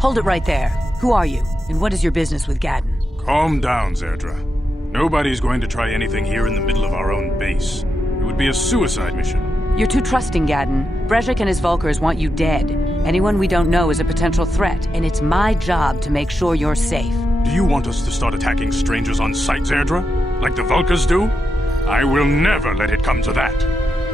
Hold it right there. Who are you, and what is your business with Gadden? Calm down, Zerdra. Nobody's going to try anything here in the middle of our own base. It would be a suicide mission. You're too trusting, Gadden. Brejik and his Vulkars want you dead. Anyone we don't know is a potential threat, and it's my job to make sure you're safe. Do you want us to start attacking strangers on sight, Zerdra? Like the Vulkars do? I will never let it come to that.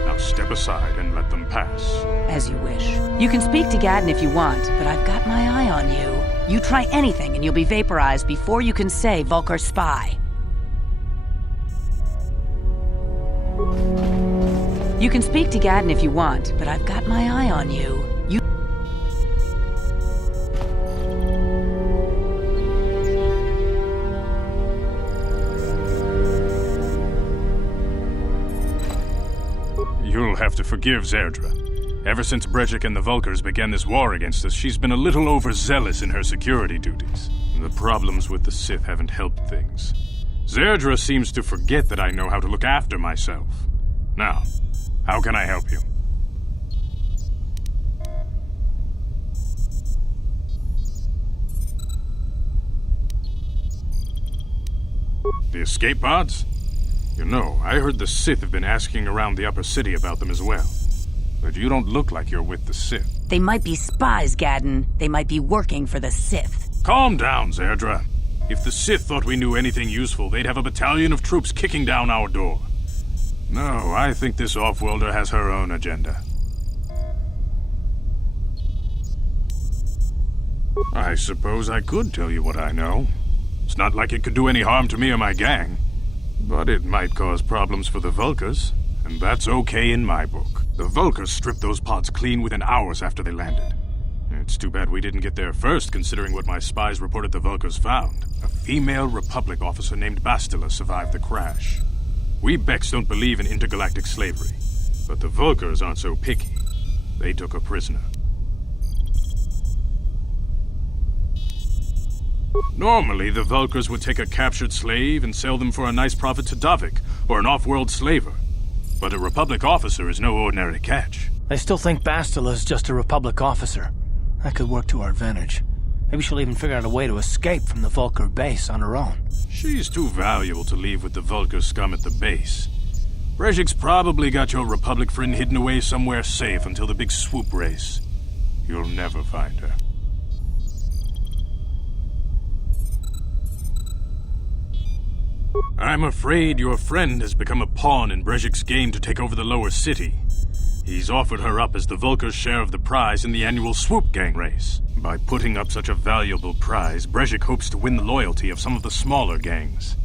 Now step aside and let them pass. As you wish. You can speak to Gadden if you want, but I've got my eye on you. You try anything and you'll be vaporized before you can say Vulkar spy. You can speak to Gadden if you want, but I've got my eye on you. You'll have to forgive Zerdra. Ever since Brejik and the Vulkars began this war against us, she's been a little overzealous in her security duties. The problems with the Sith haven't helped things. Zerdra seems to forget that I know how to look after myself. Now, how can I help you? The escape pods? You know, I heard the Sith have been asking around the upper city about them as well. But you don't look like you're with the Sith. They might be spies, Gadden. They might be working for the Sith. Calm down, Zerdra. If the Sith thought we knew anything useful, they'd have a battalion of troops kicking down our door. No, I think this off-worlder has her own agenda. I suppose I could tell you what I know. It's not like it could do any harm to me or my gang. But it might cause problems for the Vulkars, and that's okay in my book. The Vulkars stripped those pods clean within hours after they landed. It's too bad we didn't get there first, considering what my spies reported the Vulkars found. A female Republic officer named Bastila survived the crash. We Becks don't believe in intergalactic slavery, but the Vulkars aren't so picky. They took her prisoner. Normally, the Vulkars would take a captured slave and sell them for a nice profit to Davik, or an off-world slaver. But a Republic officer is no ordinary catch. I still think Bastila's just a Republic officer. That could work to our advantage. Maybe she'll even figure out a way to escape from the Vulkar base on her own. She's too valuable to leave with the Vulkar scum at the base. Brejik's probably got your Republic friend hidden away somewhere safe until the big swoop race. You'll never find her. I'm afraid your friend has become a pawn in Brejik's game to take over the lower city. He's offered her up as the Vulkar's share of the prize in the annual swoop gang race. By putting up such a valuable prize, Brejik hopes to win the loyalty of some of the smaller gangs.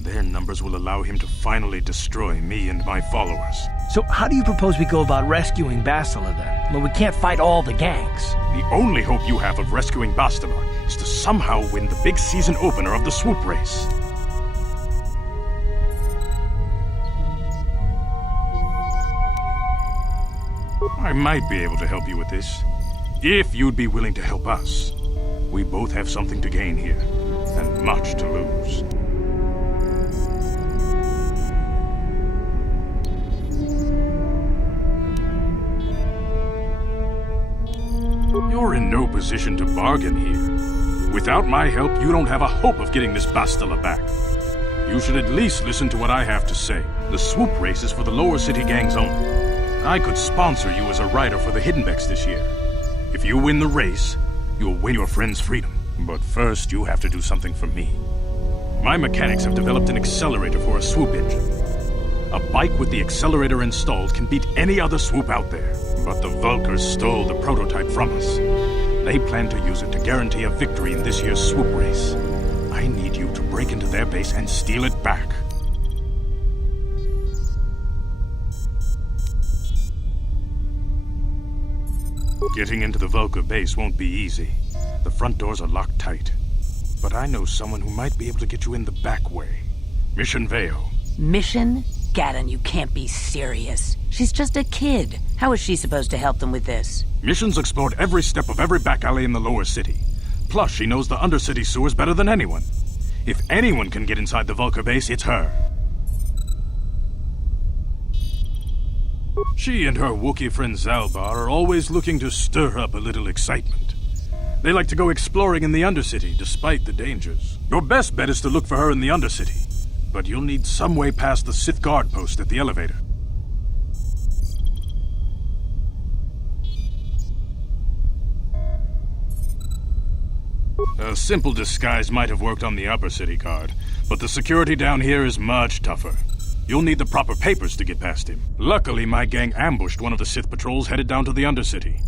Their numbers will allow him to finally destroy me and my followers. So how do you propose we go about rescuing Bastila then? Well, we can't fight all the gangs. The only hope you have of rescuing Bastila is to somehow win the big season opener of the swoop race. I might be able to help you with this, if you'd be willing to help us. We both have something to gain here, and much to lose. You're in no position to bargain here. Without my help, you don't have a hope of getting this Bastila back. You should at least listen to what I have to say. The swoop race is for the lower city gangs only. I could sponsor you as a rider for the Hiddenbecks this year. If you win the race, you'll win your friend's freedom. But first, you have to do something for me. My mechanics have developed an accelerator for a swoop engine. A bike with the accelerator installed can beat any other swoop out there. But the Vulkars stole the prototype from us. They plan to use it to guarantee a victory in this year's swoop race. I need you to break into their base and steal it back. Getting into the Vulkar base won't be easy. The front doors are locked tight. But I know someone who might be able to get you in the back way. Mission Veo. Mission? Gadden, you can't be serious. She's just a kid. How is she supposed to help them with this? Mission's explored every step of every back alley in the lower city. Plus, she knows the undercity sewers better than anyone. If anyone can get inside the Vulkar base, it's her. She and her Wookiee friend Zalbar are always looking to stir up a little excitement. They like to go exploring in the Undercity, despite the dangers. Your best bet is to look for her in the Undercity. But you'll need some way past the Sith guard post at the elevator. A simple disguise might have worked on the upper city guard, but the security down here is much tougher. You'll need the proper papers to get past him. Luckily, my gang ambushed one of the Sith patrols headed down to the Undercity.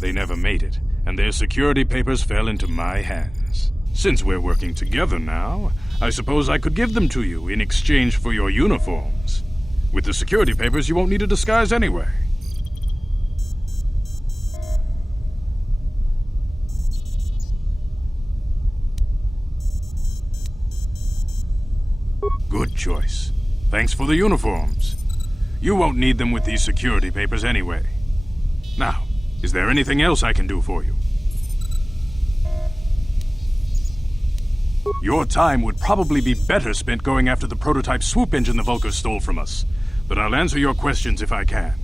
They never made it, and their security papers fell into my hands. Since we're working together now, I suppose I could give them to you in exchange for your uniforms. With the security papers, you won't need a disguise anyway. Good choice. Thanks for the uniforms. You won't need them with these security papers anyway. Now, is there anything else I can do for you? Your time would probably be better spent going after the prototype swoop engine the Vulkars stole from us, but I'll answer your questions if I can.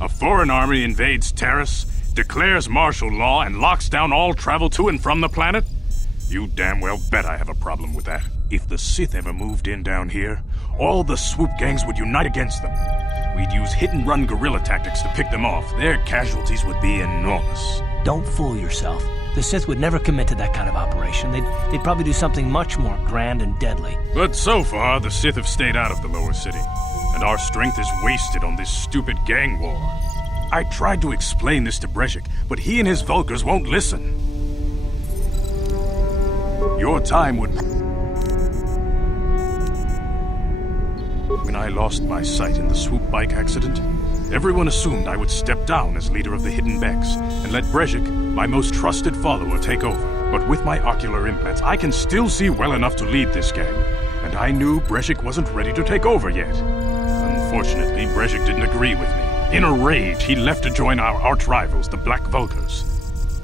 A foreign army invades Taris, declares martial law, and locks down all travel to and from the planet? You damn well bet I have a problem with that. If the Sith ever moved in down here, all the swoop gangs would unite against them. We'd use hit-and-run guerrilla tactics to pick them off. Their casualties would be enormous. Don't fool yourself. The Sith would never commit to that kind of operation. They'd probably do something much more grand and deadly. But so far, the Sith have stayed out of the lower city, and our strength is wasted on this stupid gang war. I tried to explain this to Brezhik, but he and his Vulkars won't listen. Your time would... When I lost my sight in the swoop bike accident, everyone assumed I would step down as leader of the Hidden Becks and let Brezhik, my most trusted follower, take over. But with my ocular implants, I can still see well enough to lead this gang, and I knew Brezhik wasn't ready to take over yet. Unfortunately, Brezhik didn't agree with me. In a rage, he left to join our arch-rivals, the Black Vulkars.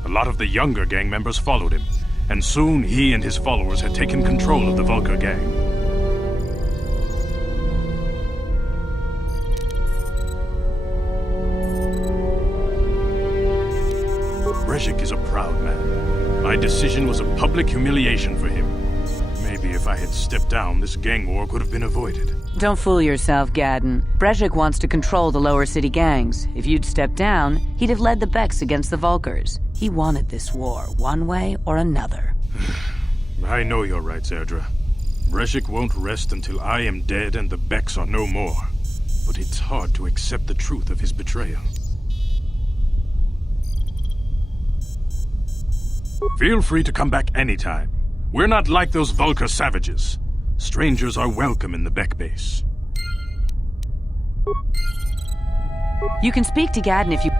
A lot of the younger gang members followed him, and soon he and his followers had taken control of the Vulkar gang. Brezhik is a proud man. My decision was a public humiliation for him. Maybe if I had stepped down, this gang war could have been avoided. Don't fool yourself, Gadden. Brezhik wants to control the lower city gangs. If you'd stepped down, he'd have led the Becks against the Vulkars. He wanted this war, one way or another. I know you're right, Zerdra. Brezhik won't rest until I am dead and the Becks are no more. But it's hard to accept the truth of his betrayal. Feel free to come back anytime. We're not like those Vulkar savages. Strangers are welcome in the Beck base. You can speak to Gadden if you...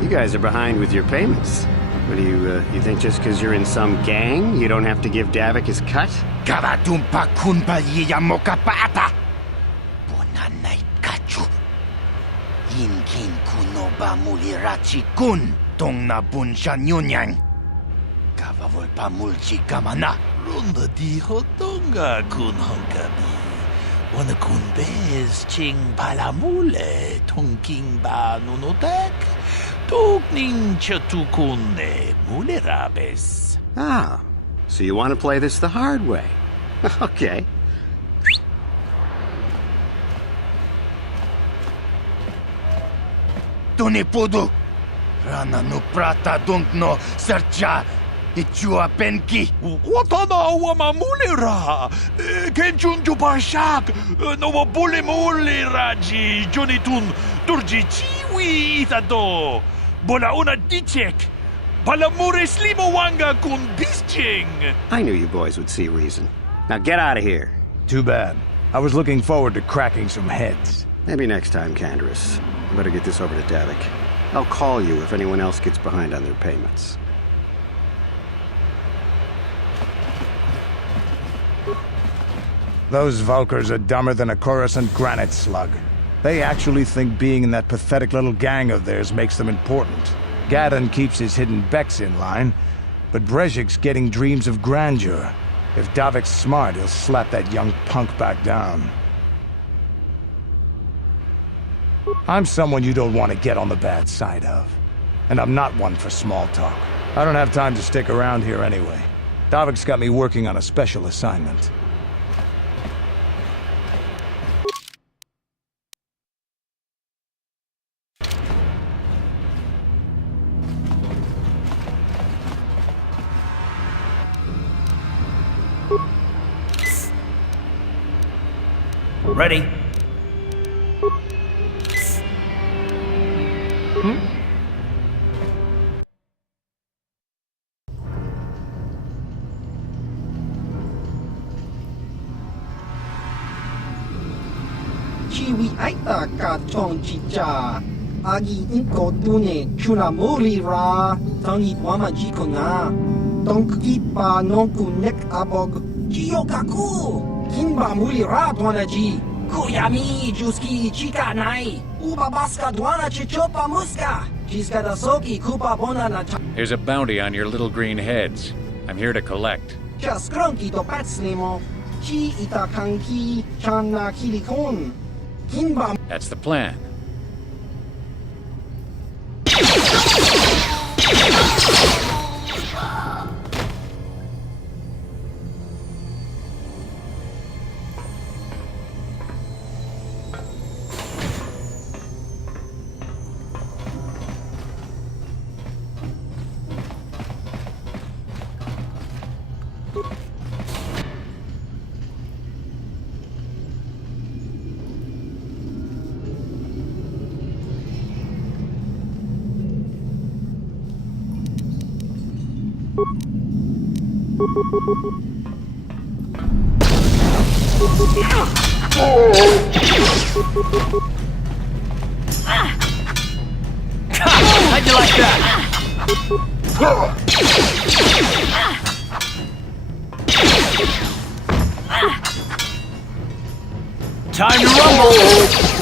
You guys are behind with your payments. What do you think just because you're in some gang, you don't have to give Davik his cut? Karatumpa kunpa yiyamokapata! Bonanay kachu! Yinkin kuno ba mulirachi kun tong na bunshan yunyang! Kavavol pa mulchi kamana! Runda dijo tonga kun hongabi. Wana kun bez ching palamule tongking ba nunotek. Tugning chatukune mulerabes. Ah, so you want to play this the hard way. Okay. Tunipudu! Rana no prata dunkno sercha ichua penki! Watana wama mulera. Kenchunju barshak. No wabule muleraji. Jonitun turji chiwi itado. Bola una dichek. Balamure slimo wanga kun bisching. I knew you boys would see reason. Now get out of here. Too bad. I was looking forward to cracking some heads. Maybe next time, Taris. I better get this over to Davik. I'll call you if anyone else gets behind on their payments. Those Vulkars are dumber than a Coruscant granite slug. They actually think being in that pathetic little gang of theirs makes them important. Gadon keeps his hidden Becks in line, but Brezhik's getting dreams of grandeur. If Davik's smart, he'll slap that young punk back down. I'm someone you don't want to get on the bad side of. And I'm not one for small talk. I don't have time to stick around here anyway. Davik's got me working on a special assignment. Ready? Chiwi aita ka chong chicha. Agi inko dune chuna muri ra. Tangi wama jiko na. Donki pa nonku nek abog. Chiyokaku. Kinba muri ra dwanaji. Kuyami juski chika nai. Uba baska dwana chichopa muska. Jiska da soki kupa bona na cha. There's a bounty on your little green heads. I'm here to collect. Just krunki to patslimo. Chi ita kanki chana kilikon. Kinba. That's the plan. How'd you like that? Time to rumble!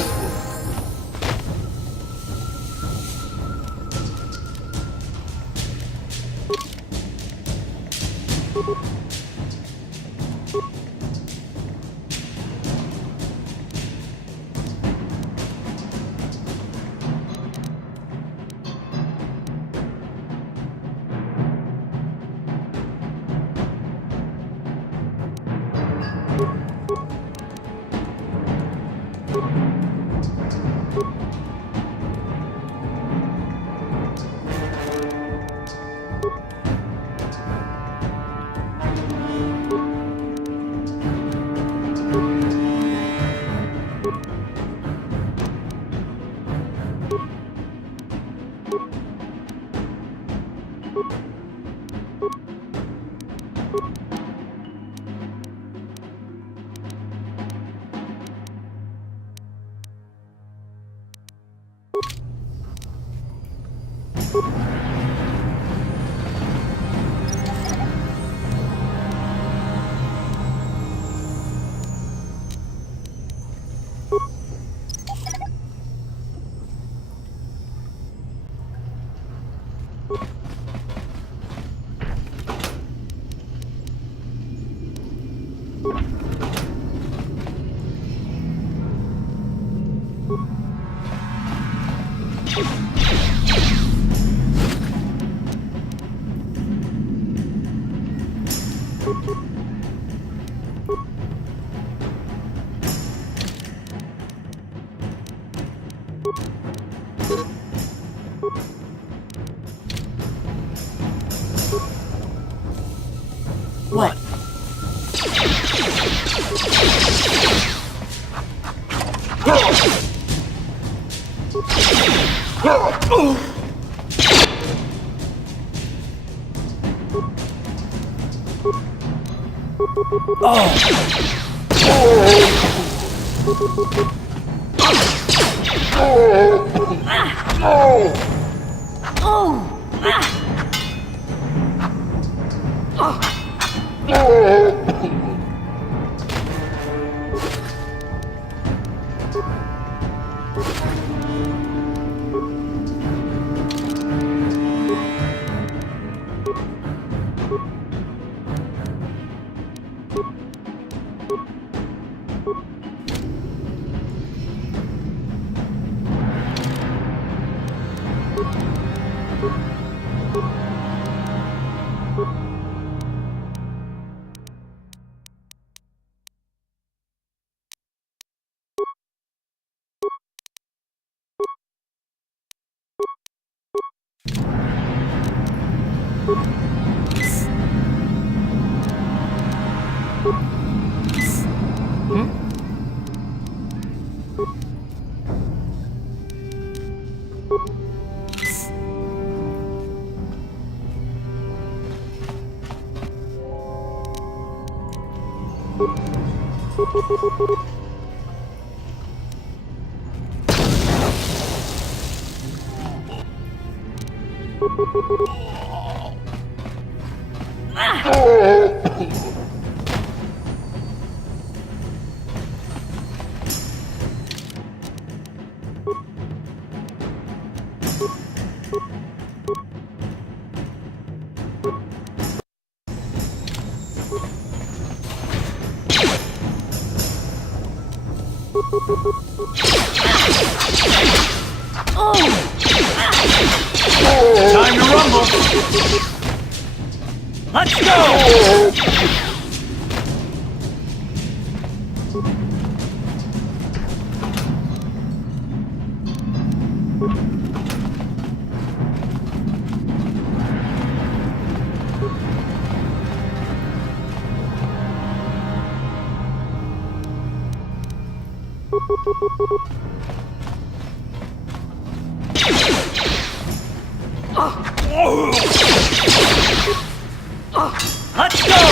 What? Time to rumble! Let's go! Let's go!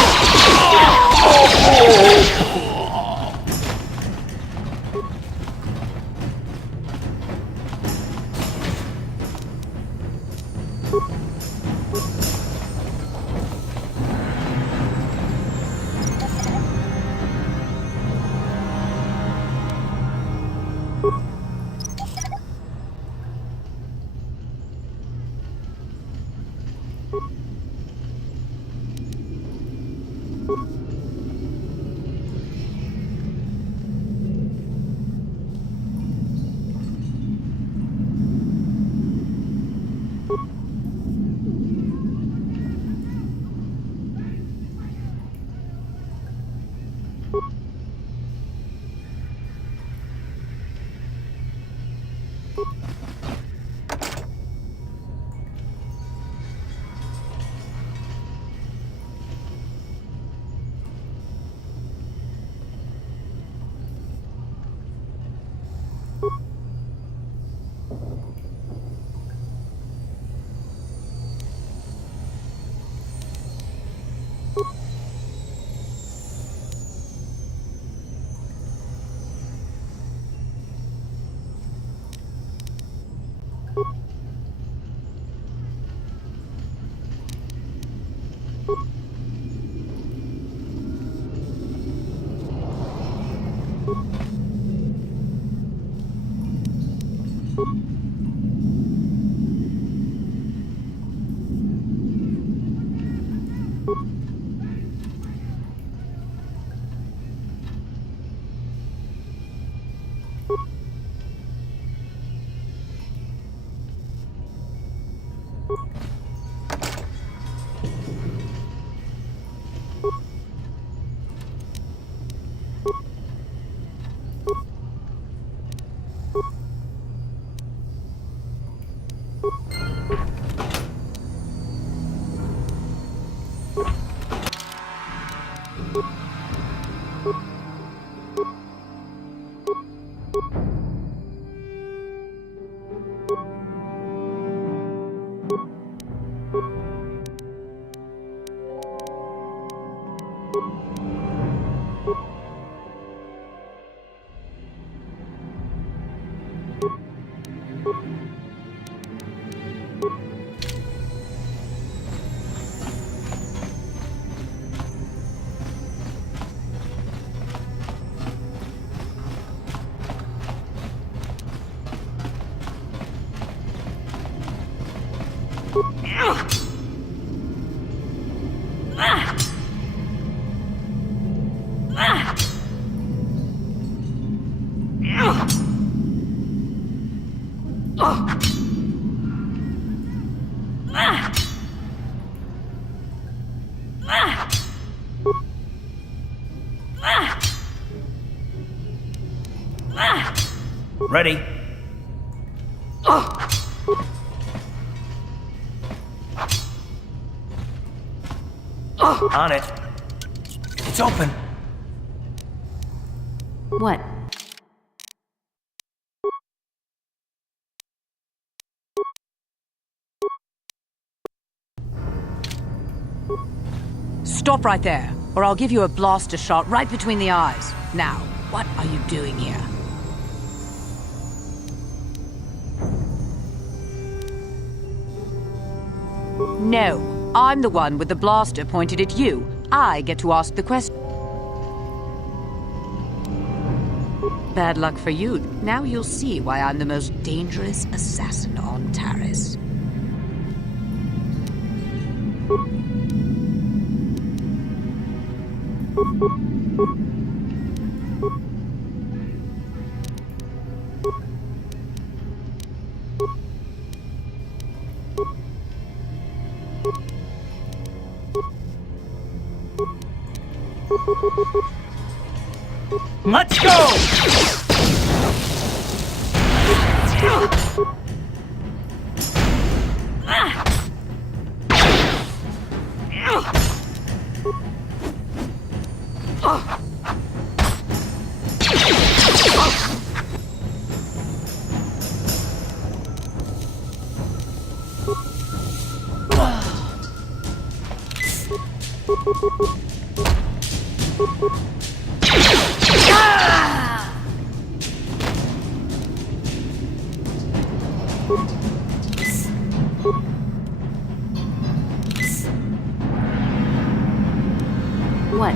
Ready? On it. It's open. What? Stop right there, or I'll give you a blaster shot right between the eyes. Now, what are you doing here? No, I'm the one with the blaster pointed at you. I get to ask the question. Bad luck for you. Now you'll see why I'm the most dangerous assassin on Taris. Let's go! What?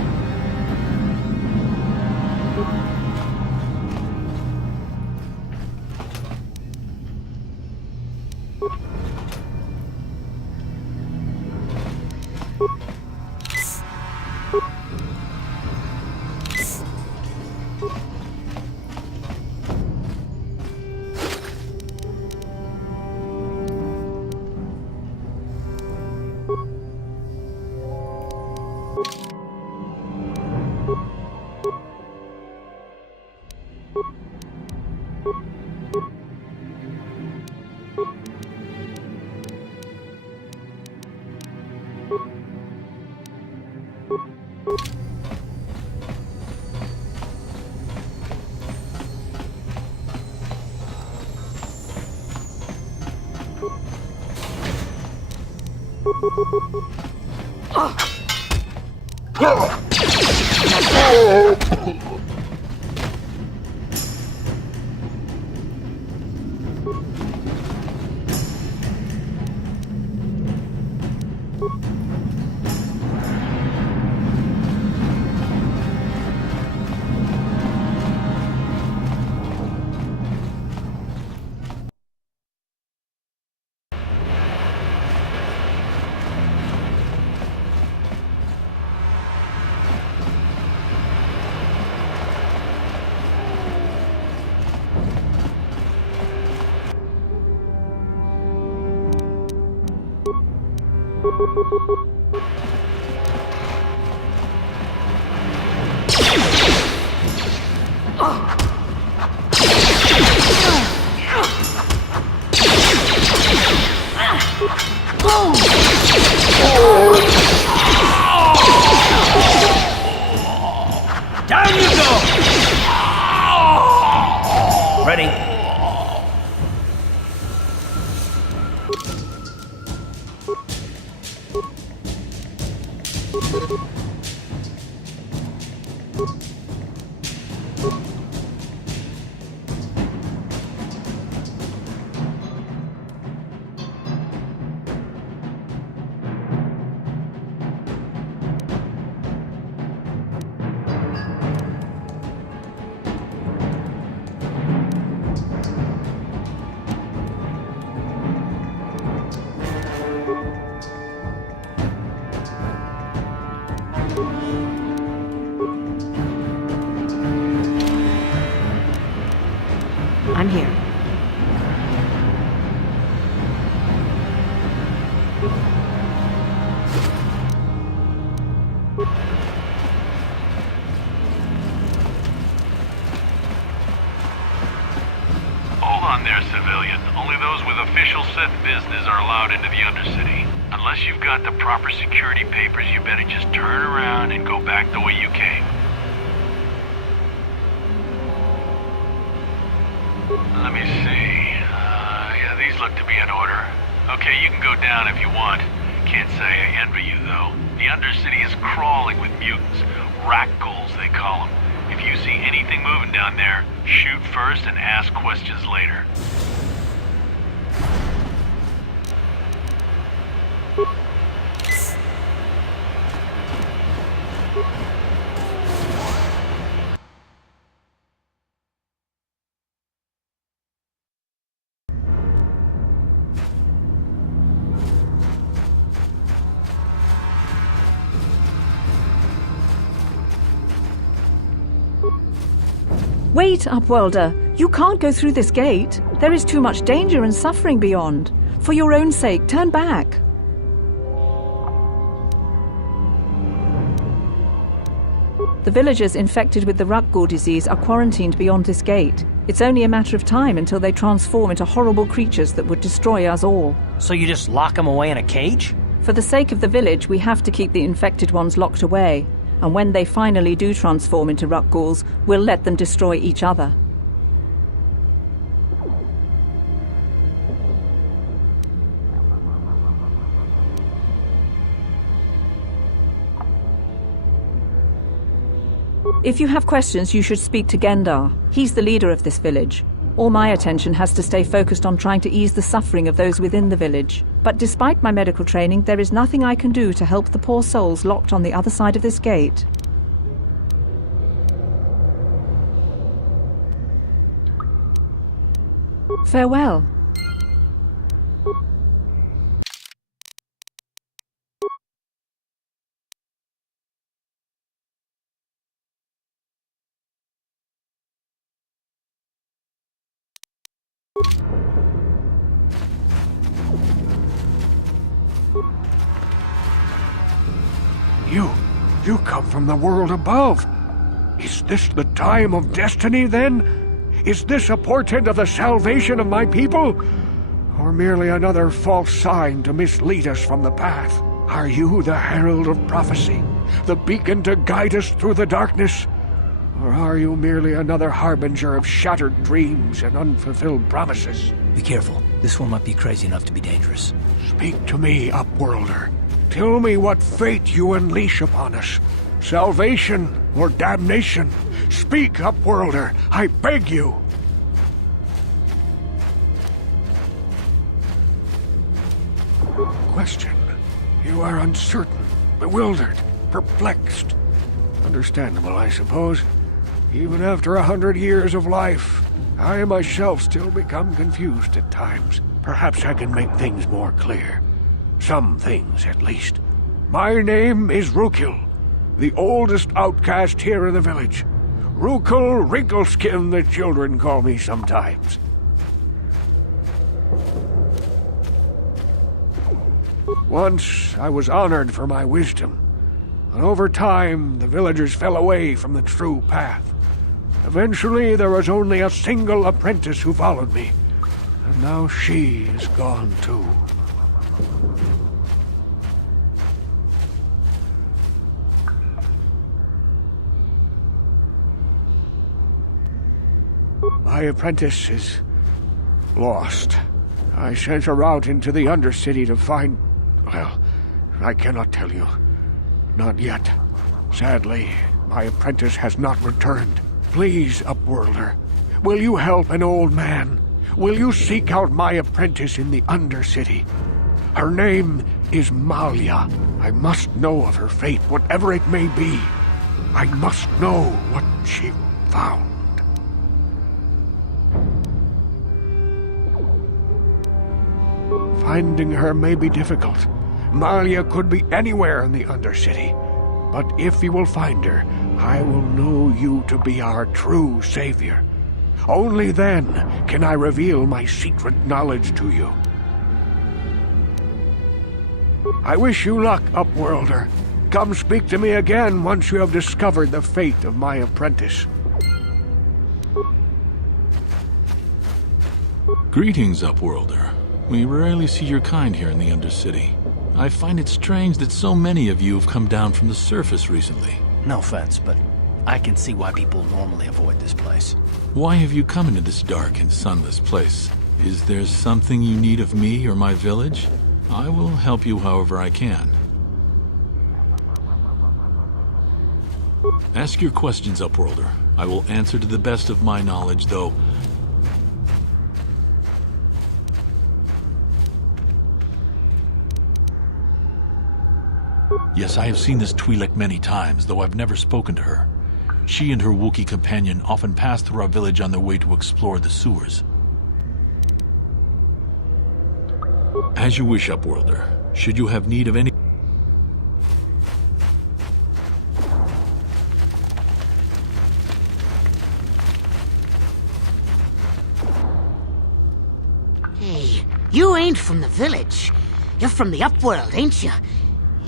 Down you go! Ready. I'm here. Hold on there, civilian. Only those with official set business are allowed into the Undercity. Unless you've got the proper security papers, you better just turn around and go back the way you came. Let me see. Yeah, these look to be in order. Okay, you can go down if you want. Can't say I envy you, though. The Undercity is crawling with mutants. Rat ghouls, they call them. If you see anything moving down there, shoot first and ask questions later. Wait, Upworlder! You can't go through this gate. There is too much danger and suffering beyond. For your own sake, turn back. The villagers infected with the Ruggle disease are quarantined beyond this gate. It's only a matter of time until they transform into horrible creatures that would destroy us all. So you just lock them away in a cage? For the sake of the village, we have to keep the infected ones locked away. And when they finally do transform into Rugghouls, we'll let them destroy each other. If you have questions, you should speak to Gendar. He's the leader of this village. All my attention has to stay focused on trying to ease the suffering of those within the village. But despite my medical training, there is nothing I can do to help the poor souls locked on the other side of this gate. Farewell. You come from the world above. Is this the time of destiny, then? Is this a portent of the salvation of my people? Or merely another false sign to mislead us from the path? Are you the herald of prophecy, the beacon to guide us through the darkness? Or are you merely another harbinger of shattered dreams and unfulfilled promises? Be careful. This one might be crazy enough to be dangerous. Speak to me, Upworlder. Tell me what fate you unleash upon us. Salvation or damnation? Speak, Upworlder, I beg you! Question. You are uncertain, bewildered, perplexed. Understandable, I suppose. Even after 100 years of life, I myself still become confused at times. Perhaps I can make things more clear. Some things, at least. My name is Rukil, the oldest outcast here in the village. Rukil Wrinkleskin, the children call me sometimes. Once I was honored for my wisdom, and over time the villagers fell away from the true path. Eventually there was only a single apprentice who followed me, and now she is gone too. My apprentice is lost. I sent her out into the Undercity to find... Well, I cannot tell you. Not yet. Sadly, my apprentice has not returned. Please, Upworlder, will you help an old man? Will you seek out my apprentice in the Undercity? Her name is Malia. I must know of her fate, whatever it may be. I must know what she found. Finding her may be difficult. Malia could be anywhere in the Undercity. But if you will find her, I will know you to be our true savior. Only then can I reveal my secret knowledge to you. I wish you luck, Upworlder. Come speak to me again once you have discovered the fate of my apprentice. Greetings, Upworlder. We rarely see your kind here in the Undercity. I find it strange that so many of you have come down from the surface recently. No offense, but I can see why people normally avoid this place. Why have you come into this dark and sunless place? Is there something you need of me or my village? I will help you however I can. Ask your questions, Upworlder. I will answer to the best of my knowledge, though. Yes, I have seen this Twi'lek many times, though I've never spoken to her. She and her Wookiee companion often pass through our village on their way to explore the sewers. As you wish, Upworlder. Should you have need of any... Hey, you ain't from the village. You're from the Upworld, ain't you?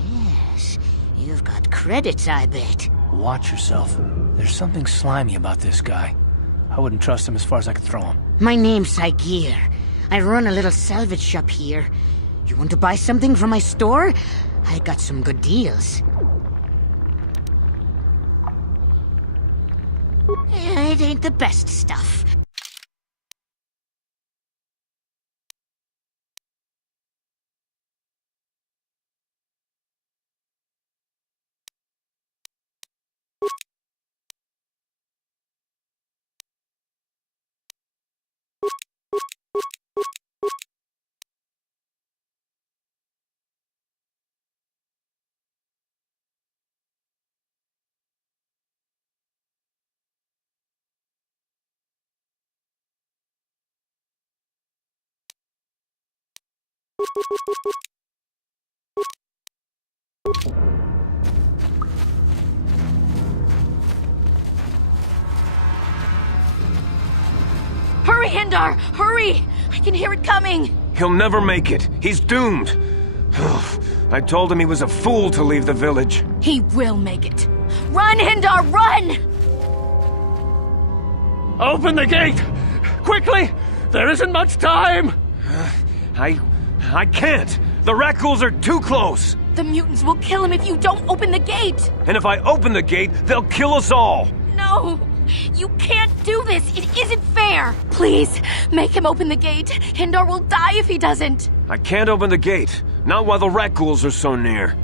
Yes, you've got credits, I bet. Watch yourself. There's something slimy about this guy. I wouldn't trust him as far as I could throw him. My name's Saigir. I run a little salvage shop here. You want to buy something from my store? I got some good deals. It ain't the best stuff. Hurry, Hindar! Hurry! I can hear it coming! He'll never make it. He's doomed. I told him he was a fool to leave the village. He will make it. Run, Hindar, run! Open the gate! Quickly! There isn't much time! I can't. The Rakghouls are too close. The mutants will kill him if you don't open the gate! And if I open the gate, they'll kill us all. No! You can't do this! It isn't fair! Please, make him open the gate. Hindar will die if he doesn't. I can't open the gate. Not while the Rakghouls are so near.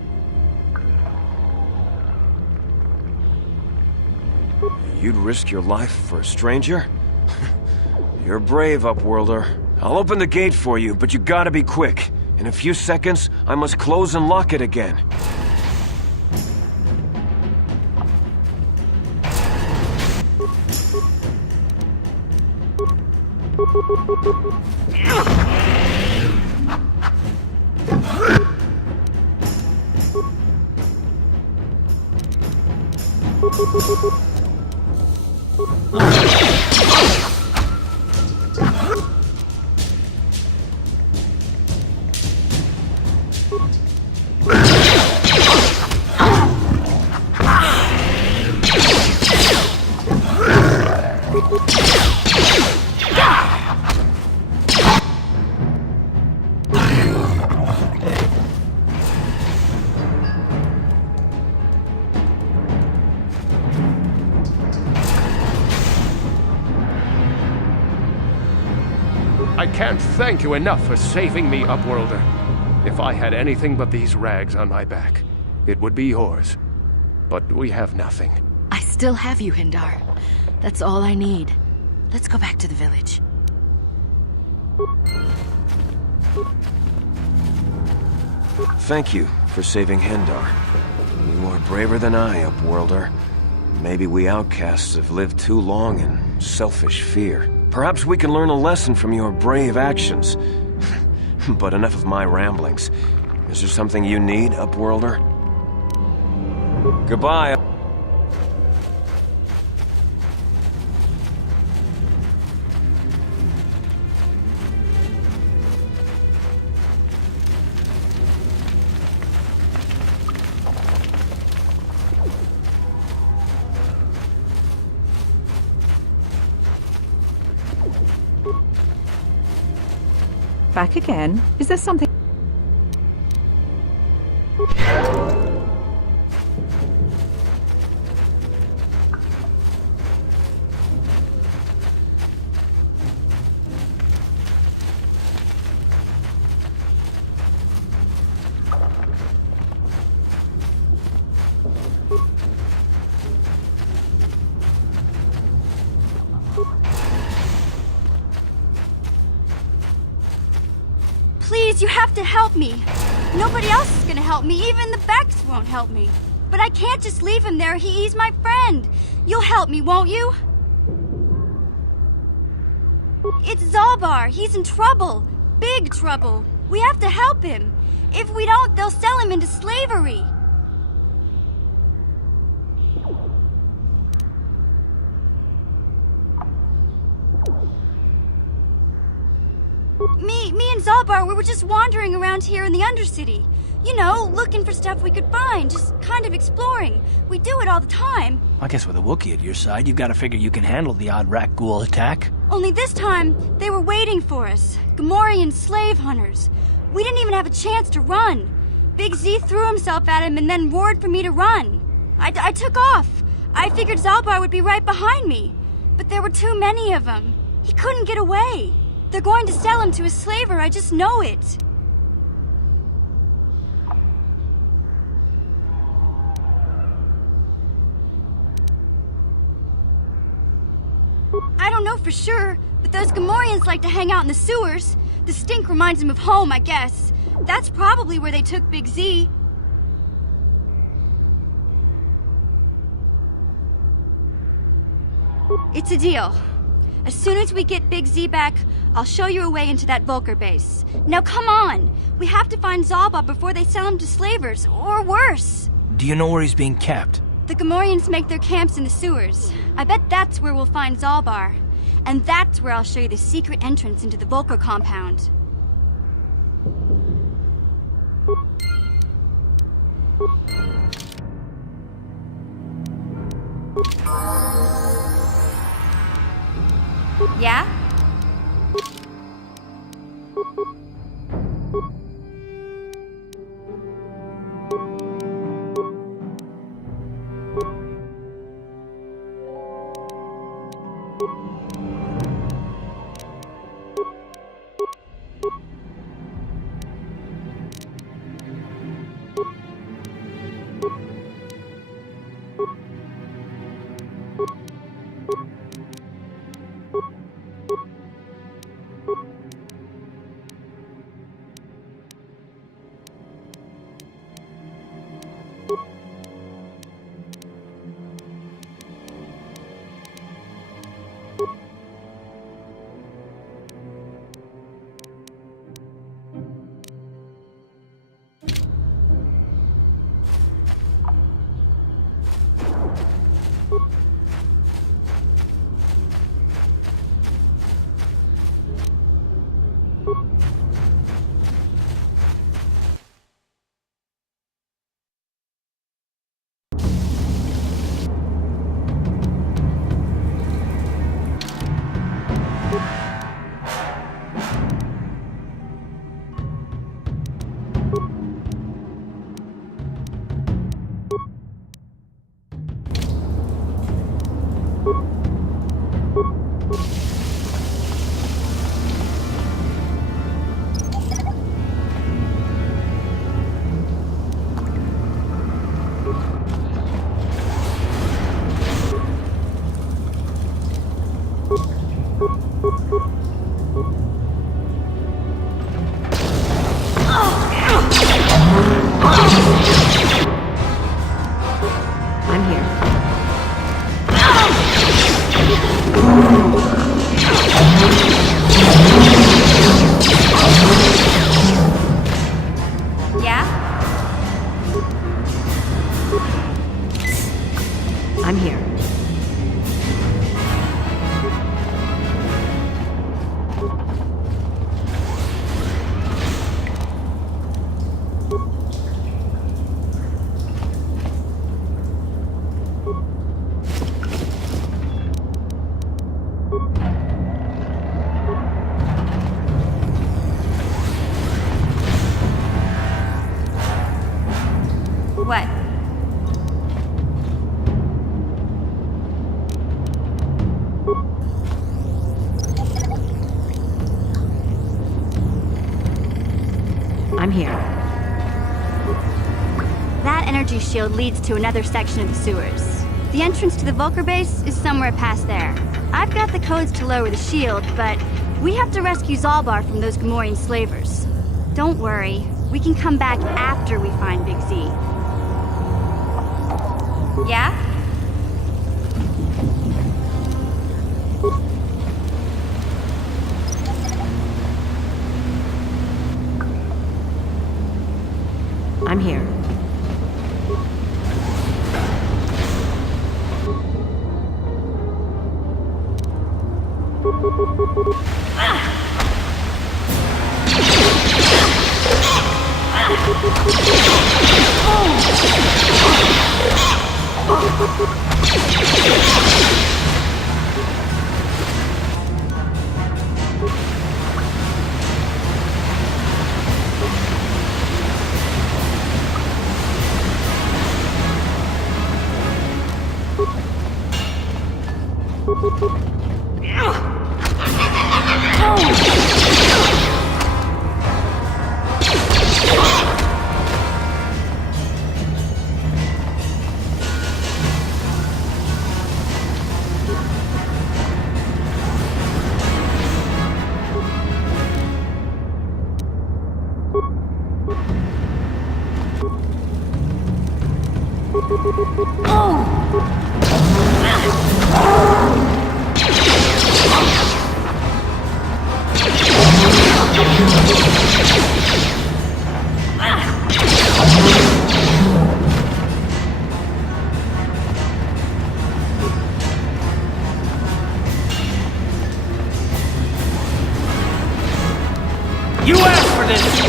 You'd risk your life for a stranger? You're brave, Upworlder. I'll open the gate for you, but you gotta be quick. In a few seconds, I must close and lock it again. I can't thank you enough for saving me, Upworlder. If I had anything but these rags on my back, it would be yours. But we have nothing. I still have you, Hindar. That's all I need. Let's go back to the village. Thank you for saving Hendar. You are braver than I, Upworlder. Maybe we outcasts have lived too long in selfish fear. Perhaps we can learn a lesson from your brave actions. But enough of my ramblings. Is there something you need, Upworlder? Goodbye. Back again? Is there something... Please, you have to help me. Nobody else is gonna help me. Even the Becks won't help me. But I can't just leave him there. He's my friend. You'll help me, won't you? It's Zalbar. He's in trouble. Big trouble. We have to help him. If we don't, they'll sell him into slavery. Me and Zalbar, we were just wandering around here in the Undercity. You know, looking for stuff we could find, just kind of exploring. We do it all the time. I guess with a Wookiee at your side, you've got to figure you can handle the odd rat ghoul attack. Only this time, they were waiting for us. Gamorrean slave hunters. We didn't even have a chance to run. Big Z threw himself at him and then roared for me to run. I took off. I figured Zalbar would be right behind me. But there were too many of them. He couldn't get away. They're going to sell him to a slaver, I just know it. I don't know for sure, but those Gamorreans like to hang out in the sewers. The stink reminds them of home, I guess. That's probably where they took Big Z. It's a deal. As soon as we get Big Z back, I'll show you a way into that Vulcar base. Now come on! We have to find Zalbar before they sell him to slavers, or worse. Do you know where he's being kept? The Gamorreans make their camps in the sewers. I bet that's where we'll find Zalbar. And that's where I'll show you the secret entrance into the Vulcar compound. Yeah? I'm here. That energy shield leads to another section of the sewers. The entrance to the Vulcar base is somewhere past there. I've got the codes to lower the shield, but we have to rescue Zalbar from those Gamorrean slavers. Don't worry, we can come back after we find Big Z. Yeah? I'm here. You asked for this!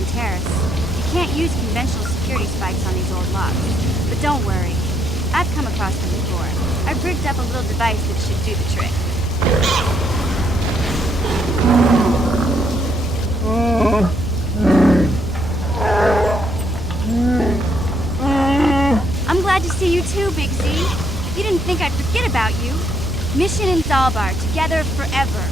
on Taris. You can't use conventional security spikes on these old locks. But don't worry. I've come across them before. I've rigged up a little device that should do the trick. I'm glad to see you too, Big Z. You didn't think I'd forget about you. Mission and Zalbar, together forever.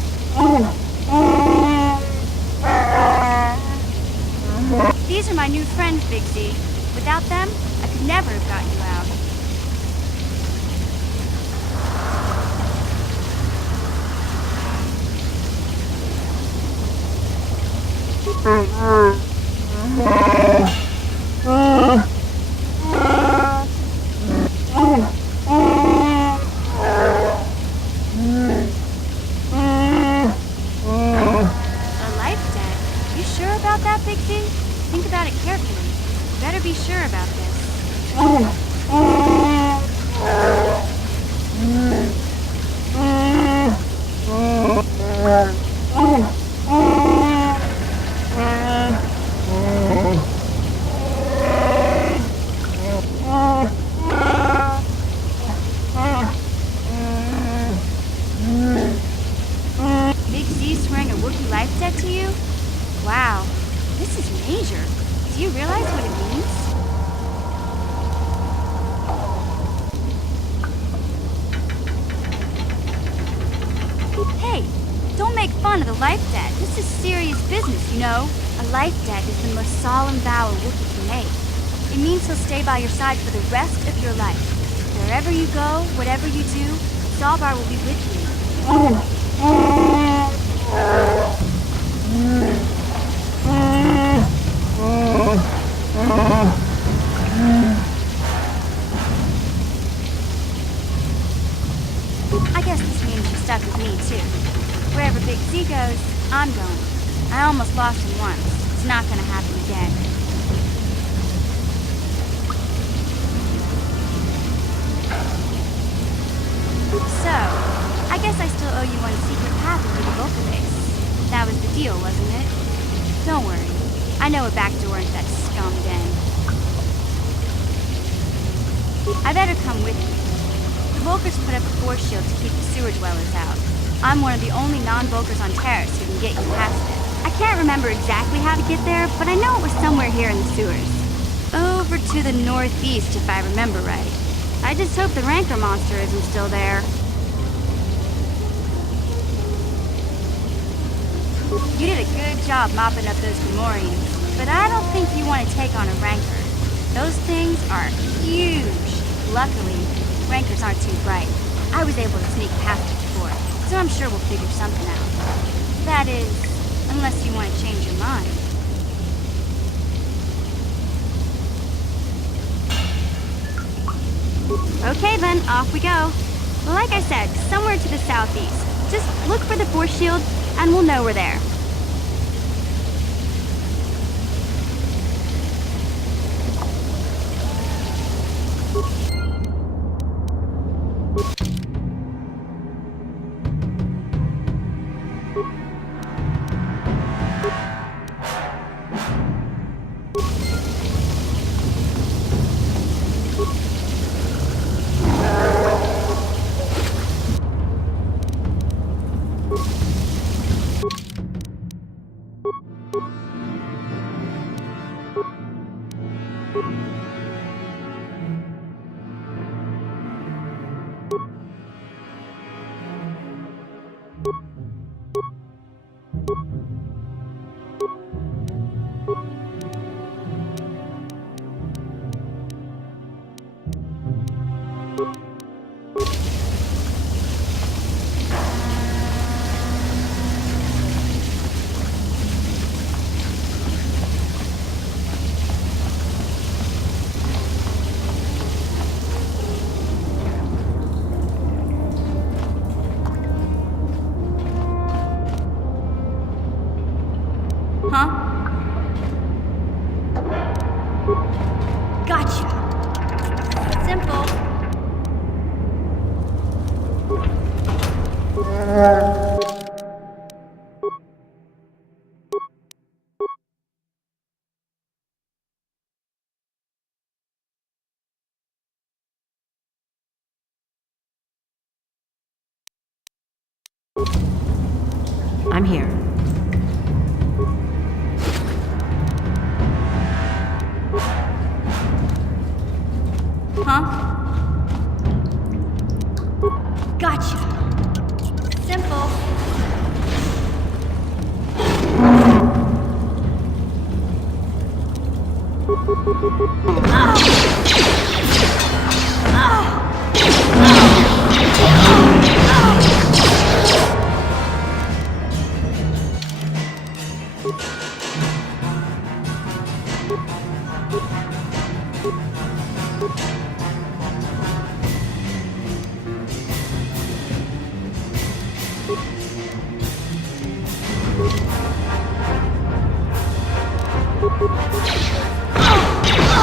These are my new friends, Big Z. Without them, I could never have gotten you out. A life debt? You sure about that, Big Z? Think about it carefully. You better be sure about this. Big Z swearing a Wookiee life debt to you? Wow, this is major. Do you realize what it means? Hey, don't make fun of the life debt. This is serious business, you know? A life debt is the most solemn vow a Wookiee can make. It means he'll stay by your side for the rest of your life. Wherever you go, whatever you do, Zalbar will be with you. I guess this means you're stuck with me, too. Wherever Big Z goes, I'm going. I almost lost him once. It's not gonna happen again. So, I guess I still owe you one secret path into the Vulcan base. That was the deal, wasn't it? Don't worry. I know a back door into that scum den. I better come with you. The Vulkars put up a force shield to keep the sewer dwellers out. I'm one of the only non-Vulkars on Taris who can get you past it. I can't remember exactly how to get there, but I know it was somewhere here in the sewers. Over to the northeast, if I remember right. I just hope the Rancor monster isn't still there. You did a good job mopping up those Gamorreans, but I don't think you want to take on a Rancor. Those things are huge. Luckily, Rancors aren't too bright. I was able to sneak past it before, so I'm sure we'll figure something out. That is, unless you want to change your mind. Okay then, off we go. Like I said, somewhere to the southeast. Just look for the force shield, and we'll know we're there. I'm here. Huh? Gotcha. Simple.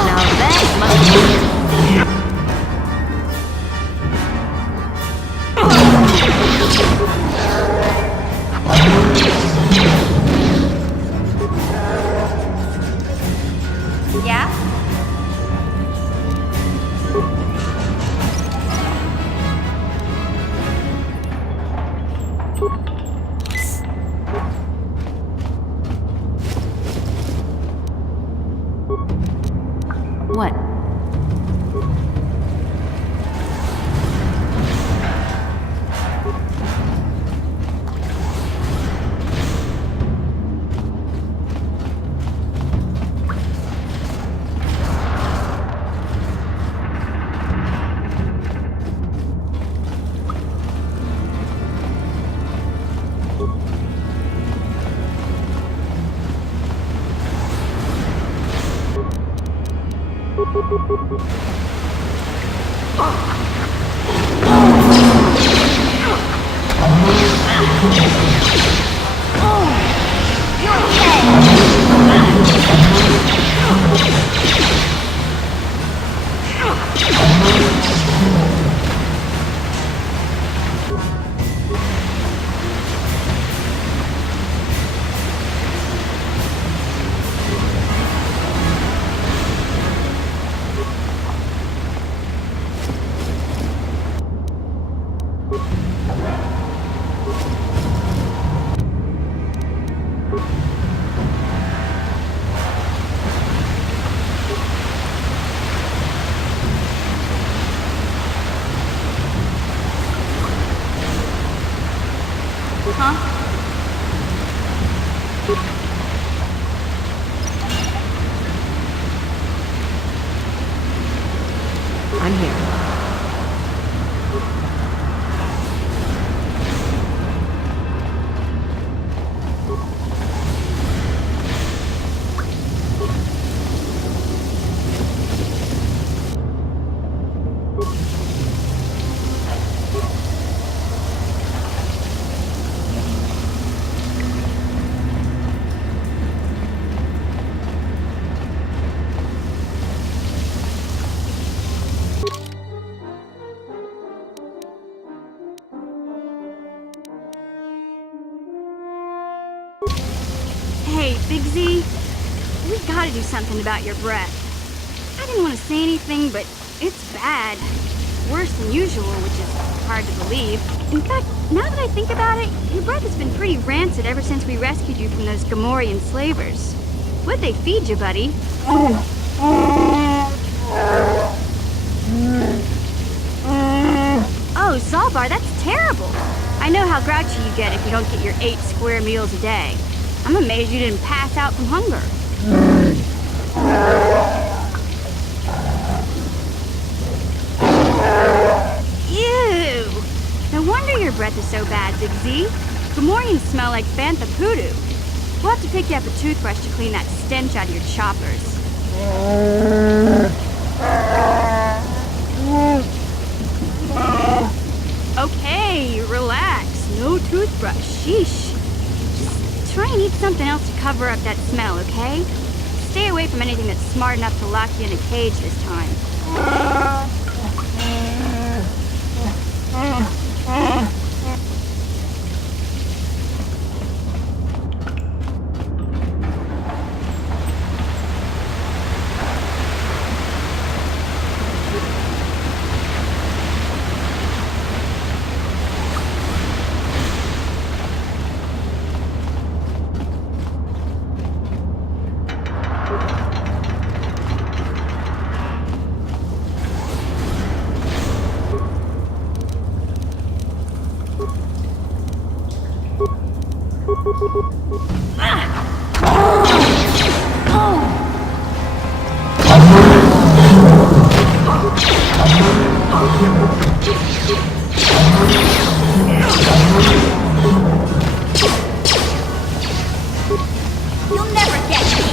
Now that must be... Yeah? What? Huh? I'm here. Hey, Big Z, we gotta do something about your breath. I didn't want to say anything, but it's bad. Worse than usual, which is hard to believe. In fact, now that I think about it, your breath has been pretty rancid ever since we rescued you from those Gamorrean slavers. What'd they feed you, buddy? Oh, Zalbar, that's terrible. I know how grouchy you get if you don't get your 8 square meals a day. I'm amazed you didn't pass out from hunger. Ew! No wonder your breath is so bad, Big Z. Gamorreans smell like bantha poodoo. We'll have to pick you up a toothbrush to clean that stench out of your choppers. Okay, relax. No toothbrush. Sheesh. Just try and eat something else to cover up that smell, okay? Stay away from anything that's smart enough to lock you in a cage this time. You'll never get me!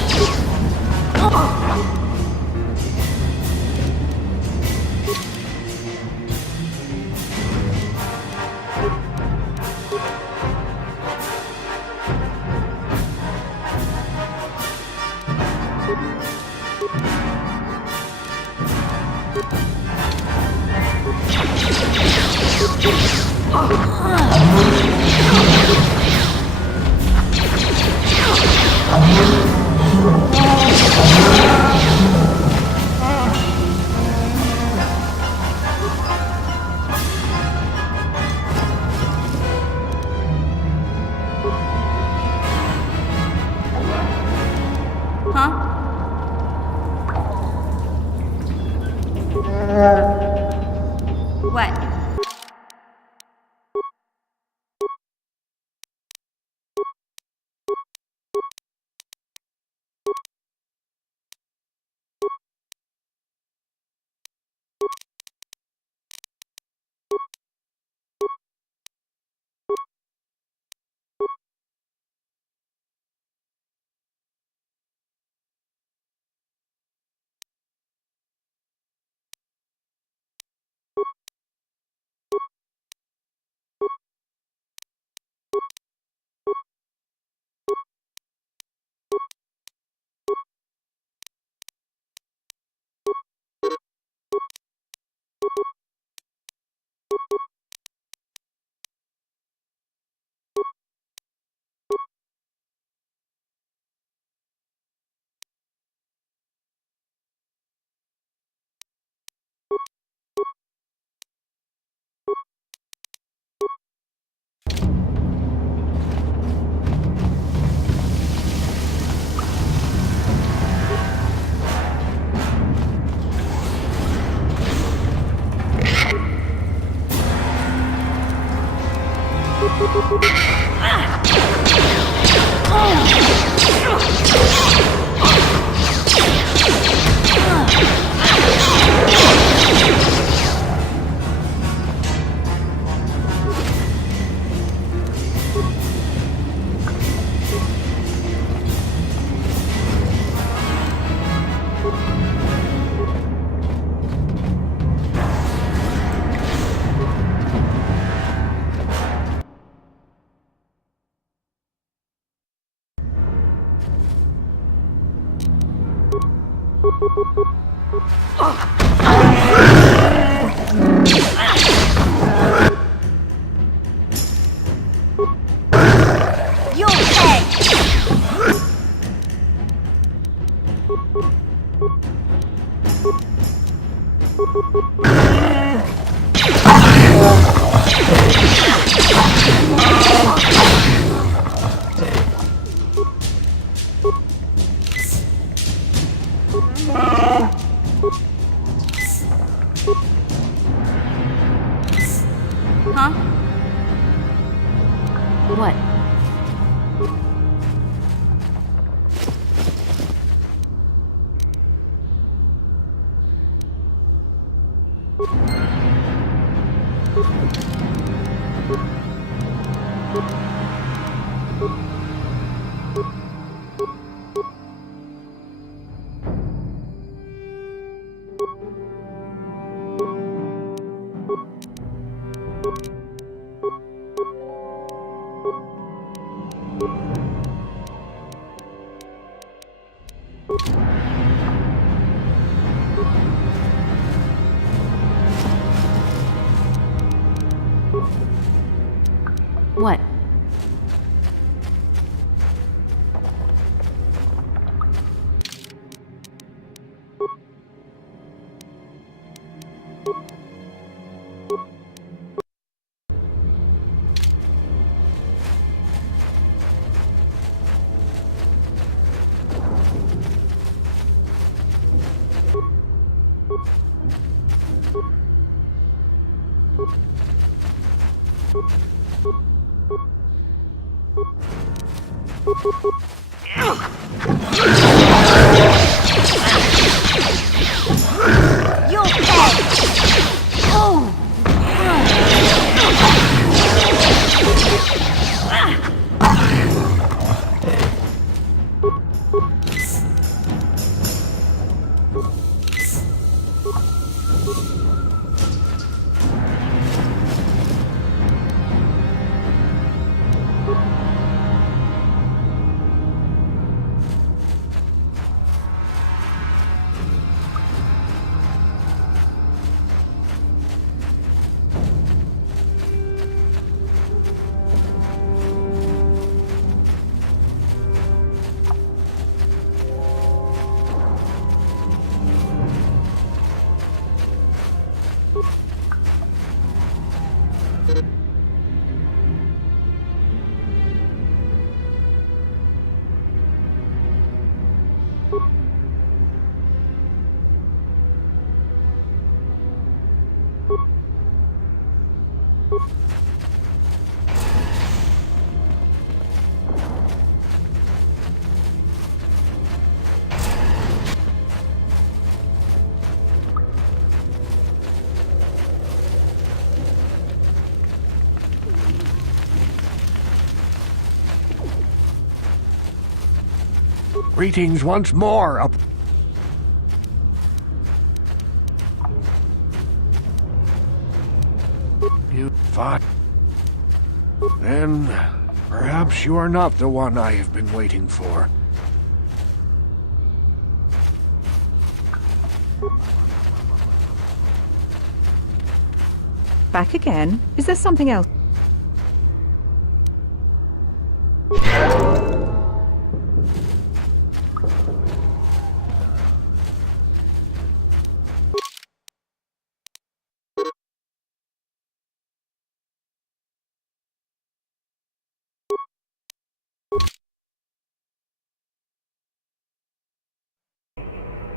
What? You'll pay! Huh? What? What? Greetings once more up. You fought. Then perhaps you are not the one I have been waiting for. Back again? Is there something else?